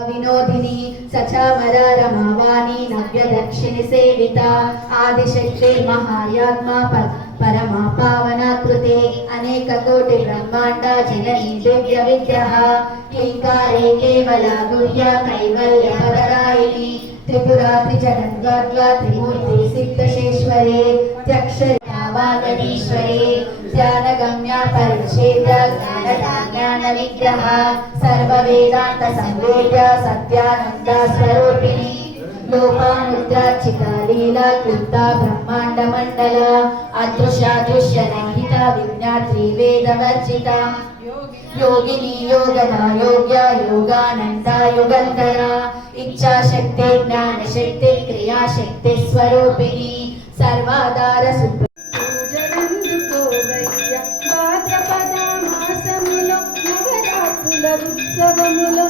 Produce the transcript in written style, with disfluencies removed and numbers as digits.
వినోదిని సచామర రమావాణి నవ్య దక్షిణి సేవిత ఆదిశక్తి మహాయాత్మ పరమా పావనాకృతే అనేక కోటి బ్రహ్మాండ జననీ దివ్య విగ్రహ కింకారే కేవల గుహ్య కైవల్య పదరాయిని త్రిపురా త్రిజగద్గాత్ర త్రిమూర్తి సిద్ధేశ్వరే త్యక్షరావాగణీశ్వరే ధ్యానగమ్య పరిచ్ఛేద జ్ఞాన విగ్రహ సర్వ వేదాంత సంవేద్య సత్యానంద స్వరూపిణి లోపాముద్రార్చిత లీలా కృత బ్రహ్మాండ మండల అదృశ్య రహిత విజ్ఞాత్రి వేదవర్జిత योगिनी योगदा योग्य योगानंदा युगंधरा इच्छा शक्ति ज्ञान शक्ति क्रिया शक्ति स्वरूपिणी सर्वाधार భాద్రపద మాసములో నవరాత్రుల ఉత్సవములో